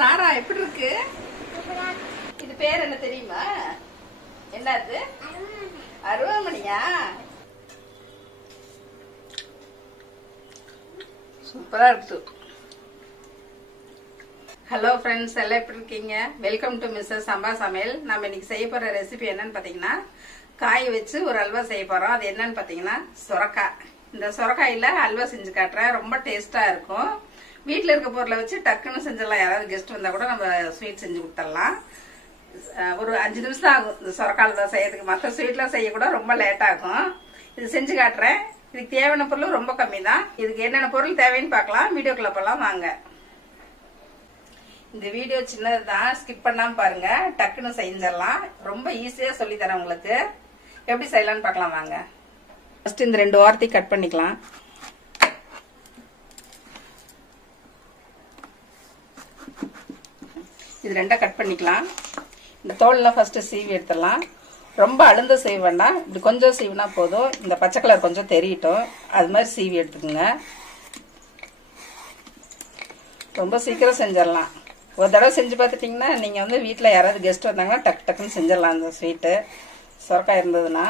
சாரா எப்படி இருக்கு? இது பேர் என்ன தெரியுமா? என்னது? அருவாமணியா? சூப்பரா இருக்கு. ஹலோ ஃப்ரெண்ட்ஸ், எல்லாம் எப்படி இருக்கீங்க? வெல்கம் டு மிஸ்ஸஸ் சம்பா சமையல். நம்ம இன்னைக்கு செய்ய போற ரெசிபி என்னன்னு பாத்தீங்கன்னா, காய் வச்சு ஒரு அல்வா செய்ய போறோம். அது என்னன்னு பாத்தீங்கன்னா சொரக்காய். இந்த சொரக்காயில அல்வா செஞ்சு காட்டுறேன். ரொம்ப டேஸ்டா இருக்கும். வீட்டுல இருக்க பொருளை வச்சு டக்குன்னு செஞ்சிடலாம். யாராவது கெஸ்ட் வந்தா கூட நம்ம ஸ்வீட் செஞ்சு கொடுத்துடலாம். ஒரு 5 நிமிஷம் தான் ஆகும் இந்த சொரக்காய் அல்வா செய்யறதுக்கு. மற்ற ஸ்வீட்லாம் செய்ய கூட ரொம்ப லேட் ஆகும். இது செஞ்சு காட்டுறேன். இதுக்கு தேவையான பொருள் ரொம்ப கம்மி தான். இதுக்கு என்னென்ன பொருள் தேவைன்னு பார்க்கலாம். வீடியோக்குள்ள போலாம் வாங்க. இந்த வீடியோ சின்னதுதான், ஸ்கிப் பண்ணாம பாருங்க. டக்குன்னு செஞ்சிடலாம். ரொம்ப ஈஸியா சொல்லி தரேன் உங்களுக்கு. எப்படி செய்யலாம்னு பார்க்கலாம் வாங்க. ஃபர்ஸ்ட் இந்த 2 வாரத்தையும் கட் பண்ணிக்கலாம். இது 2 கட் பண்ணிக்கலாம். இந்த தோல்லாம் ஃபர்ஸ்ட் சீவி எடுத்துடலாம். ரொம்ப அழுந்த சீவ வேண்டாம். இப்படி கொஞ்சம் சீவினா போதும். இந்த பச்சை கலர் கொஞ்சம் தெரியட்டும். அது மாதிரி சீவி எடுத்துக்கோங்க. ரொம்ப சீக்கிரம் செஞ்சிடலாம். ஒரு தடவை செஞ்சு பார்த்துட்டீங்கன்னா நீங்க வந்து வீட்டில் யாராவது கெஸ்ட் வந்தாங்கன்னா டக்கு டக்குன்னு செஞ்சிடலாம். அந்த ஸ்வீட்டு சொரக்காய் இருந்ததுன்னா.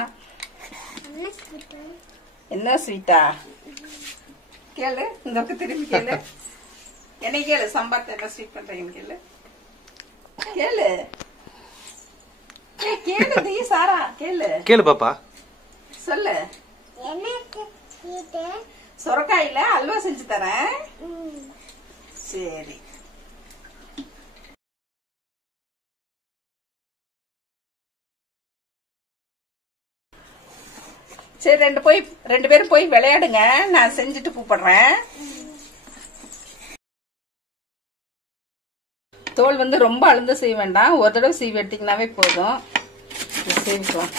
என்ன ஸ்வீட்டா கேளு. இந்த பக்கம் திரும்பி கேளு. என்னை கேளு. சம்பாரத்தை என்ன ஸ்வீட் பண்றீங்கன்னு கேளு. கேளு கேளு சாரா கேளு. கேளு பாப்பா. சொல்லு. சொரக்காயில அல்வா செஞ்சு தரேன். சரி. சரி, 2 பேரும் போய் விளையாடுங்க. நான் செஞ்சுட்டு கூப்பிடுறேன். தோல் வந்து ரொம்ப அழுந்த செய்ய வேண்டாம். ஒரு தடவை சீவி எடுத்தீங்கன்னாவே போதும். சீவிக்கலாம்.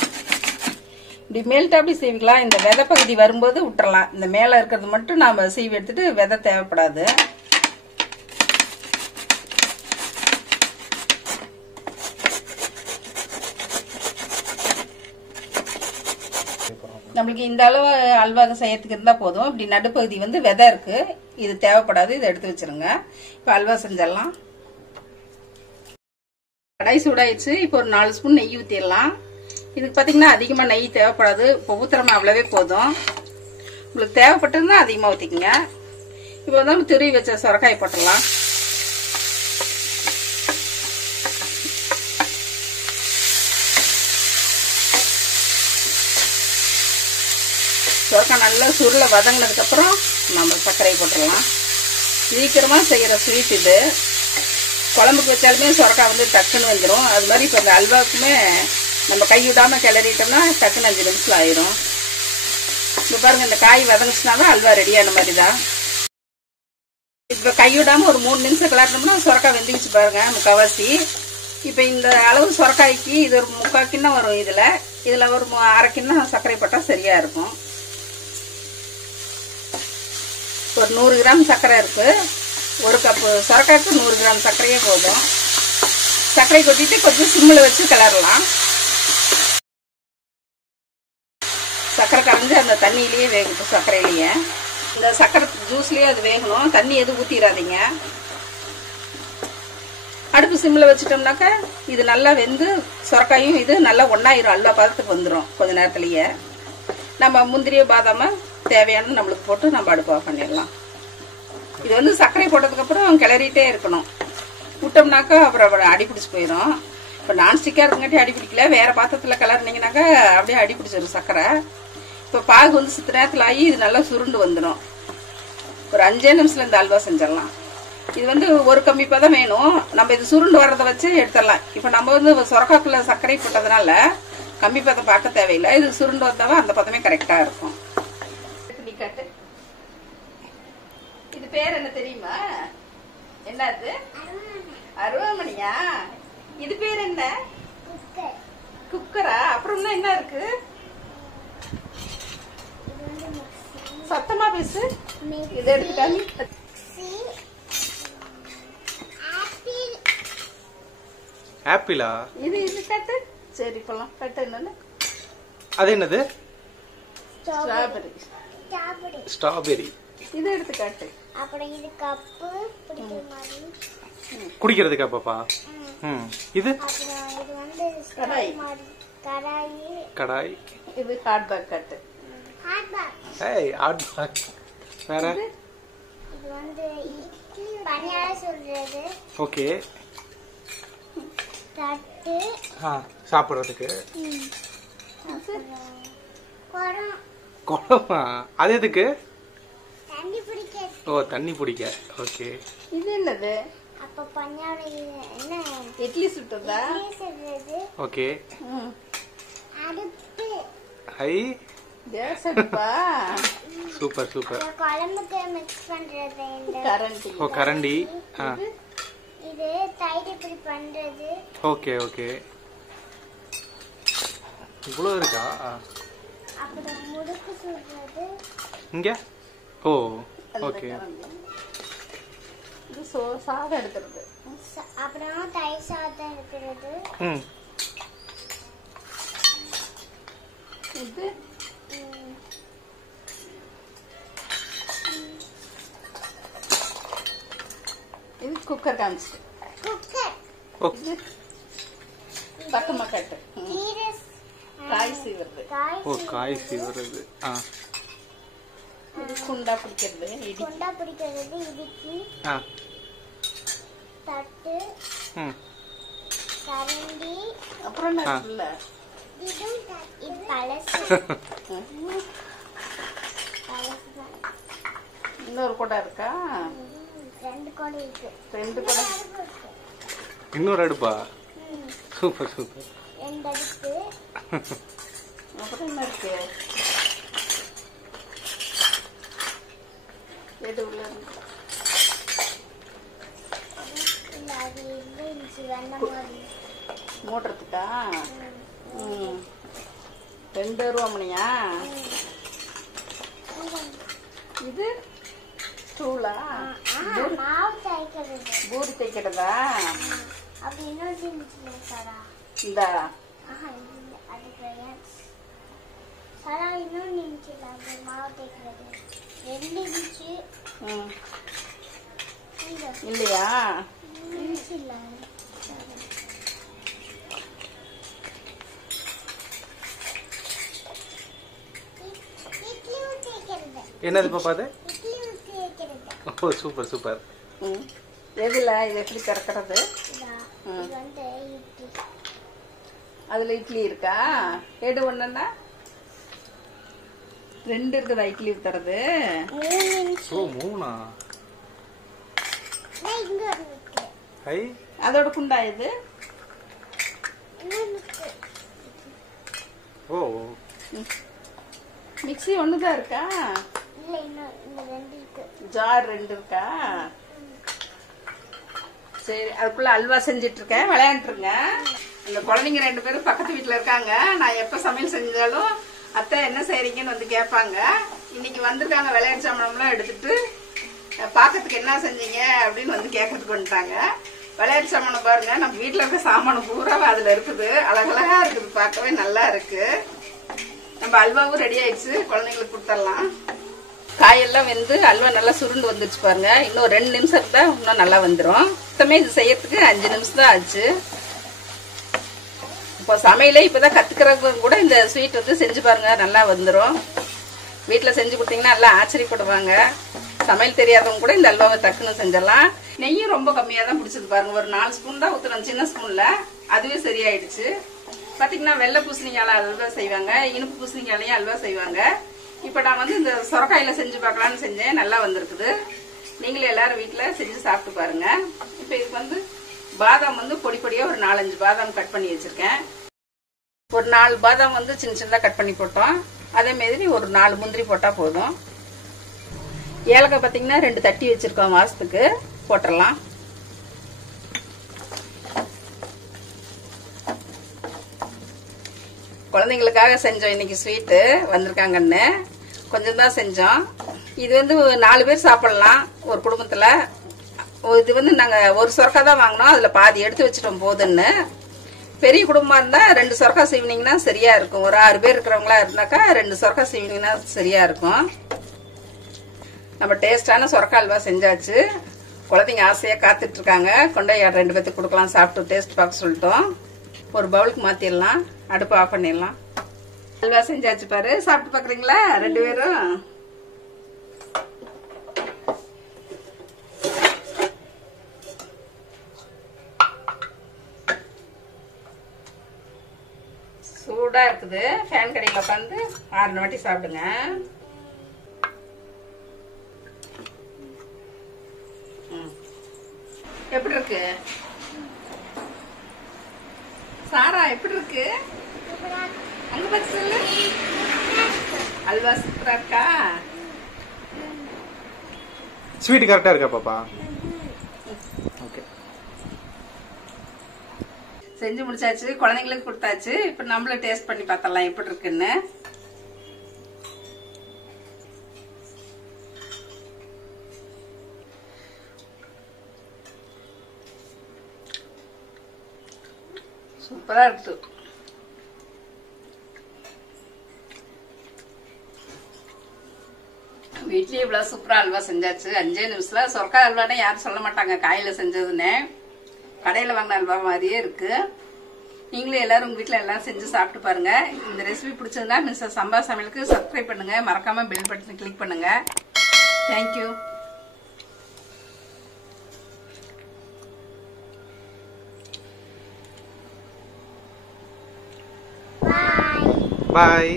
இப்படி மேல்ட்டு அப்படி சீவிக்கலாம். இந்த விதை பகுதி வரும்போது விட்டுறலாம். இந்த மேல இருக்கிறது மட்டும் நாம சீவி எடுத்துட்டு விதை தேவைப்படாது. நம்மளுக்கு இந்த அளவு அல்வாக செய்யறதுக்கு இருந்தா போதும். இப்படி நடுப்பகுதி வந்து விதை இருக்கு, இது தேவைப்படாது. இதை எடுத்து வச்சிருங்க. இப்ப அல்வா செஞ்சிடலாம். கடாய் சூடாயிடுச்சு. இப்போ ஒரு 4 ஸ்பூன் நெய் ஊத்திடலாம். இதுக்கு பாத்தீங்கன்னா அதிகமா நெய் தேவைப்படாது. இப்போ ஊத்துறமா அவ்வளவே போதும். உங்களுக்கு தேவைப்பட்டதுன்னா அதிகமா ஊத்திக்கங்க. இப்போ வந்து துருவி வச்ச சொரக்காய் போட்டுடலாம். சொரக்காய் நல்லா சுருளை வதங்கினதுக்கு அப்புறம் நம்ம சர்க்கரை போட்டுடலாம். சீக்கிரமா செய்யற ஸ்வீட் இது. குழம்புக்கு வச்சாலுமே சொரக்காய் வந்து டக்குன்னு வந்துடும். அது மாதிரி இப்போ இந்த அல்வாவுக்குமே நம்ம கைவிடாம கிளறிட்டோம்னா டக்குன்னு 5 நிமிஷம் ஆயிரும். இப்போ பாருங்க, இந்த காய் வதங்கிச்சுனாதான் அல்வா ரெடியான மாதிரி தான். இப்போ கைவிடாம ஒரு 3 நிமிஷம் கிளறினோம்னா சொரக்காய் வெந்துக்கிச்சு பாருங்க, முக்கால்வாசி. இப்போ இந்த அளவு சொரக்காய்க்கு இது ஒரு 3/4 கிண்ணம் வரும். இதுல ஒரு 1/2 கிண்ணம் சர்க்கரை போட்டா சரியா இருக்கும். ஒரு 100 கிராம் சர்க்கரை இருக்கு. 1 கப்பு சொரக்காய்க்கு 100 கிராம் சர்க்கரையே போதும். சர்க்கரை கொட்டிட்டு கொஞ்சம் சிம்மில் வச்சு கிளறலாம். சர்க்கரை கரைஞ்சி அந்த தண்ணியிலேயே வேகட்டும். சர்க்கரையிலேயே இந்த சர்க்கரை ஜூஸ்லயே அது வேகணும். தண்ணி எதுவும் ஊத்திடாதீங்க. அடுப்பு சிம்மில் வச்சுட்டோம்னாக்க இது நல்லா வெந்து சொரக்காயும் இது நல்லா ஒன்னாயிரும். அல்வா பதத்துக்கு வந்துடும் கொஞ்ச நேரத்திலேயே. நம்ம முந்திரிய பாதாம தேவையான நம்மளுக்கு போட்டு நம்ம அடுப்பு ஆஃப் பண்ணிடலாம். இது வந்து சர்க்கரை போட்டதுக்கு அப்புறம் கிளறிட்டே இருக்கணும். விட்டோம்னாக்கா அப்புறம் அடி பிடிச்சி போயிடும். இப்போ நான்ஸ்டிக்கா இருக்குங்காட்டி அடி பிடிக்கல. வேற பாத்திரத்துல கிளறினீங்கன்னாக்கா அப்படியே அடி பிடிச்சிடும் சர்க்கரை. இப்போ பாகு வந்து சித்த நேரத்தில் ஆகி இது நல்லா சுருண்டு வந்துடும். ஒரு 5 நிமிஷத்துல இந்த அல்வா செஞ்சிடலாம். இது வந்து ஒரு கம்மி பதம் வேணும். நம்ம இது சுருண்டு வர்றதை வச்சு எடுத்துடலாம். இப்போ நம்ம வந்து சொரக்காக்குள்ள சர்க்கரை போட்டதுனால கம்மி பதம் பார்க்க தேவையில்லை. இது சுருண்டு வந்தாவா அந்த பதமே கரெக்டா இருக்கும். இது பேர் என்ன தெரியுமா? என்னது? அருவாமணியா? இது பேர் என்ன? குக்கரா? அப்புறம் என்ன இருக்கு? சத்தமா பேசு. இது எடுத்துட்டாங்க. ஆப்பிளா? இது கட்டு. சரி போலாம். கட்டு. என்னன்னு? அது என்னது? ஸ்ட்ராபெரி. ஸ்ட்ராபெரி. இது எடுத்து காட்டு. அப்புறம் இது கப்பு பிடிக்கிற மாதிரி. குடிக்கிறது கப்பாப்பா. இது அப்புறம் இது வந்து கடாய் மாதிரி கடாய். கடாய். இது ஹாட் பேக் காட்டு. Hot pack. ஏய் ஹாட் பேக். வேற இது வந்து பனியார சொல்றது. ஓகே. தட்டு. சாப்பிடுறதுக்கு. குடம். குடமா? அது எதுக்கு? தண்ணி பிடிக்க. ஓ தண்ணி பிடிக்க. ஓகே. இது என்னது? அப்ப பனியார என்ன? இட்லி சுட்டதா? இட்லி சுடுறது. ஓகே. அடுப்பு. ஹை கேஸ் அடுப்பா? Super super. குழம்புக்கு மிக்ஸ் பண்றது இந்த கரண்டி. ஓ கரண்டி. இது தயிர் இப்படி பண்றது. Okay okay. இவ்வளவு இருக்கா? அப்புறம் முறுக்கு சுடுறது. இங்க. ஓ ஓகே. இது சாதம் எடுக்கிறது. அப்புறம் தயிர் சாதம் எடுக்கிறது. இது இது குக்கர் காமிச்சு. குக்கர். ஓகே. பக்கமா கட்டு. காய் சீவுறது. ஓ காய் சீவுறது. இது குண்டா பிடிக்கிறது. குண்டா பிடிக்கிறது. இடிக்கி. தட்டு. கரண்டி. அப்புறம் என்ன இருக்குல்ல? இது பழசு. இன்னொரு குடம் இருக்கா? ரெண்டு குடம் இருக்கு. ரெண்டு குடம். இன்னொரு அடுப்பா? Super super. ரெண்டு அடுப்பு. அப்புறம் என்ன இருக்கு? எது உள்ள மூடுறதுக்கா? 2 ரூபாமணியா? இது ஸ்டூலா? பூரி தைக்கிறதா? அப்படி இன்னொரு இந்தா மாவு தைக்கிறது. 2 இன்ச்சு. இல்லையா? என்னது பாப்பா அது? ஓ சூப்பர் சூப்பர். எதுல இது எப்படி திறக்கிறது? அதுல இட்லி இருக்கா? எடு ஒண்ணுன்னா 2 இருக்குதா இட்லி ஊத்துறது? ஓ 3ஆ? ஹை அதோட குண்டா இது? ஓ மிக்ஸி ஒண்ணுதான் இருக்கா? இல்ல இன்னும் இந்த 2 இருக்கு. ஜார் 2 இருக்கா? சரி அதுக்குள்ள அல்வா செஞ்சிட்டு இருக்கேன். விளையாண்டுருங்க. இந்த குழந்தைங்க 2 பேரும் பக்கத்து வீட்டுல இருக்காங்க. நான் எப்ப சமையல் செஞ்சாலும் அத்தை என்ன செய்றீங்கன்னு வந்து கேட்பாங்க. இன்னைக்கு வந்திருக்காங்க விளையாட்டு சாமானம்லாம் எடுத்துட்டு பாக்கிறதுக்கு என்ன செஞ்சீங்க அப்படின்னு வந்து கேட்கறதுக்கு வந்துட்டாங்க. விளையாட்டு சாமானம் பாருங்க. நம்ம வீட்டுல இருக்க சாமானம் பூரா அதுல இருக்குது. அழகழகா இருக்குது. பார்க்கவே நல்லா இருக்கு. நம்ம அல்வாவும் ரெடி ஆயிடுச்சு. குழந்தைங்களுக்கு கொடுத்துடலாம். காயெல்லாம் வெந்து அல்வா நல்லா சுருண்டு வந்துருச்சு பாருங்க. இன்னும் 2 நிமிஷத்துக்கு தான் இன்னும் நல்லா வந்துடும். மொத்தமே இது செய்யறதுக்கு 5 நிமிஷம் தான் ஆச்சு. இப்போ சமையலே இப்பதான் கத்துக்கிறவங்க கூட இந்த ஸ்வீட் வந்து செஞ்சு பாருங்க. நல்லா வந்துடும். வீட்டுல செஞ்சு கொடுத்தீங்கன்னா நல்லா ஆச்சரியப்படுவாங்க. சமையல் தெரியாதவங்க கூட இந்த அல்வாவை டக்குன்னு செஞ்சிடலாம். நெய்யும் ரொம்ப கம்மியா தான் பிடிச்சது பாருங்க. ஒரு 4 ஸ்பூன் தான் ஊத்துறோம் சின்ன ஸ்பூன்ல. அதுவே சரியாயிடுச்சு. பாத்தீங்கன்னா வெள்ளை பூசணிக்கால அல்வா செய்வாங்க. இனிப்பு பூசணிக்காலையும் அல்வா செய்வாங்க. இப்ப நான் வந்து இந்த சுரக்காயில செஞ்சு பார்க்கலாம்னு செஞ்சேன். நல்லா வந்திருக்குது. நீங்களே எல்லாரும் வீட்டுல செஞ்சு சாப்பிட்டு பாருங்க. இப்ப இதுக்கு வந்து பாதாம் வந்து பொடி பொடியா ஒரு 4-5 பாதாம் கட் பண்ணி வச்சிருக்கேன். ஒரு 4 பாதாம் வந்து சின்ன சின்னதா கட் பண்ணி போட்டோம். அதே மாதிரி ஒரு 4 முந்திரி போட்டா போதும். ஏலக்காய் பாத்தீங்கன்னா 2 தட்டி வச்சிருக்கோம். வாசத்துக்கு போட்டுடலாம். குழந்தைங்களுக்காக செஞ்சோம் இன்னைக்கு ஸ்வீட்டு. வந்திருக்காங்கன்னு கொஞ்சம் தான் செஞ்சோம். இது வந்து 4 பேர் சாப்பிடலாம் ஒரு குடும்பத்துல. இது வந்து நாங்க ஒரு சொரக்காய் தான் வாங்கினோம். அதுல பாதி எடுத்து வச்சிட்டோம் போதுன்னு. பெரிய குடும்பமா இருந்தா 2 சொரக்காய் சீவினீங்கன்னா சரியா இருக்கும். ஒரு 6 பேர் இருக்கிறவங்களா இருந்தாக்கா 2 சொரக்காய் சீவினீங்கன்னா சரியா இருக்கும். நம்ம டேஸ்டான சுரக்காய் அல்வா செஞ்சாச்சு. குழந்தைங்க ஆசையா காத்துட்டு இருக்காங்க. கொண்டாய் 2 பேத்துக்கு கொடுக்கலாம், சாப்பிட்டு டேஸ்ட் பார்க்க சொல்லிட்டோம். ஒரு பவுலுக்கு மாத்திடலாம், அடுப்பு ஆஃப் பண்ணிடலாம். அல்வா செஞ்சாச்சு பாரு, சாப்பிட்டு பாக்குறீங்களா 2 பேரும்? சூடா இருக்குது. ஃபேன் கடையில் உட்காந்து 6 வாட்டி சாப்பிடுங்க. எப்படி இருக்கு சாரா? எப்படி இருக்கு? அங்க பச்சு சொல்லு. அல்வா சூப்பரா இருக்கா? ஸ்வீட் கரெக்டா இருக்கா பாப்பா? ஓகே, செஞ்சு முடிச்சாச்சு, குழந்தைங்களுக்கு கொடுத்தாச்சு. இப்ப நம்மளும் டேஸ்ட் பண்ணி பார்த்தலாம் எப்படி இருக்குன்னு. சூப்பரா இருக்கு. வீட்லயே இவ்வளவு சூப்பரா அல்வா செஞ்சாச்சு. 5 நிமிஷத்துல. சொரக்காய் அல்வானே யாரும் சொல்ல மாட்டாங்க காயில செஞ்சதுன்னு. கடையில வாங்கின அல்வா மாதிரியே இருக்கு. நீங்களும் எல்லாரும் உங்க வீட்டுல எல்லாம் செஞ்சு சாப்பிட்டு பாருங்க. இந்த ரெசிபி பிடிச்சதுன்னா மிஸ்ஸஸ் சம்பா சமையலுக்கு சப்ஸ்கிரைப் பண்ணுங்க, மறக்காம பெல் பட்டனை கிளிக் பண்ணுங்க. தேங்க்யூ. பாய்.